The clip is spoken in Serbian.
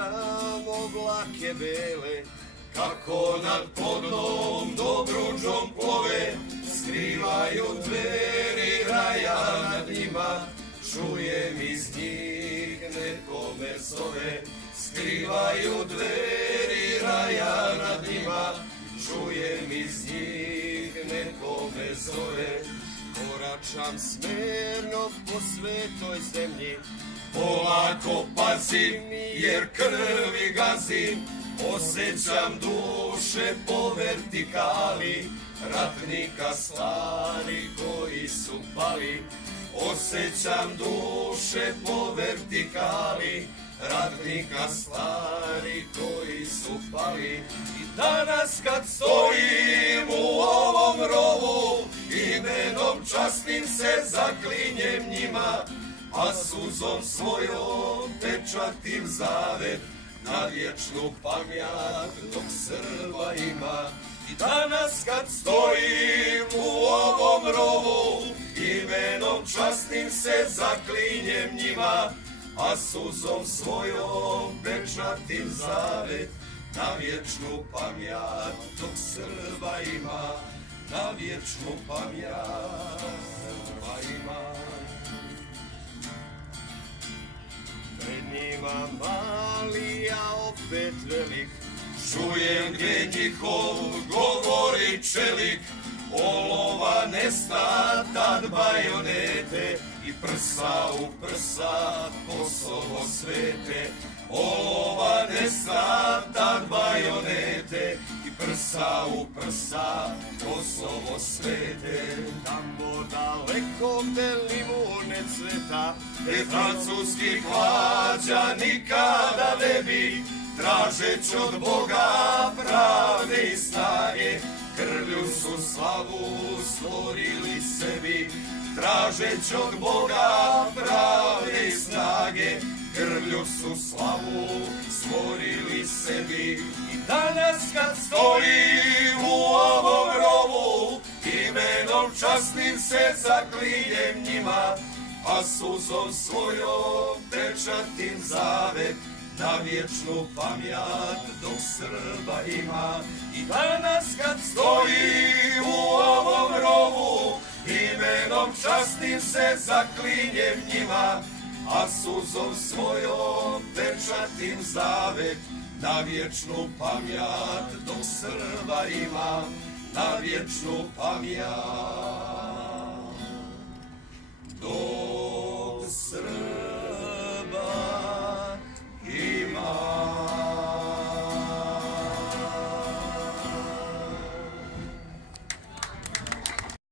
slušam oblake bele, kako nad podnom dobruđom plove, skrivaju dveri raja nad njima, čujem iz njih neko me zove. Skrivaju dveri raja nad njima, čujem iz njih neko me zove. Koračam smerno po svetoj zemlji, polako pazim jer krvi gazim, osjećam duše po vertikali, ratnika stari koji su pali. Osjećam duše po vertikali, ratnika stari koji su pali. I danas kad stojim u ovom rovu, imenom častim se zaklinjem njima, a suzom svojom pečatim zavet na vječnu pamjat dok Srba ima. I danas kad stojim u ovom rovu, imenom častim se zaklinjem njima, a suzom svojom pečatim zavet na vječnu pamjat dok Srba ima, na vječnu pamjat Srba ima. Pred njima mali, a opet velik, čujem gdje njihov govori čelik, olova nesta tad bajonete i prsa u prsa Kosovo svete. Olova nesta tad bajonete i prsa u prsa Kosovo svete. Tamo daleko gde limune cveta, gde francuskih hlađa nikada ne bi, tražeć od Boga pravde i snage, krvlju su slavu stvorili sebi. Tražeć od Boga pravde i snage, krvlju su slavu stvorili sebi. I danas kad stojim u ovom rovu, imenom časnim se zaklinjem njima, a suzom svojom pečatim zavet na vječnu pamjat dok Srba ima. I danas kad stojim u ovom rovu, imenom častim se zaklinjem njima, a suzom svojom pečatim zavet na vječnu pamjat dok Srba ima, na vječnu pamjat dok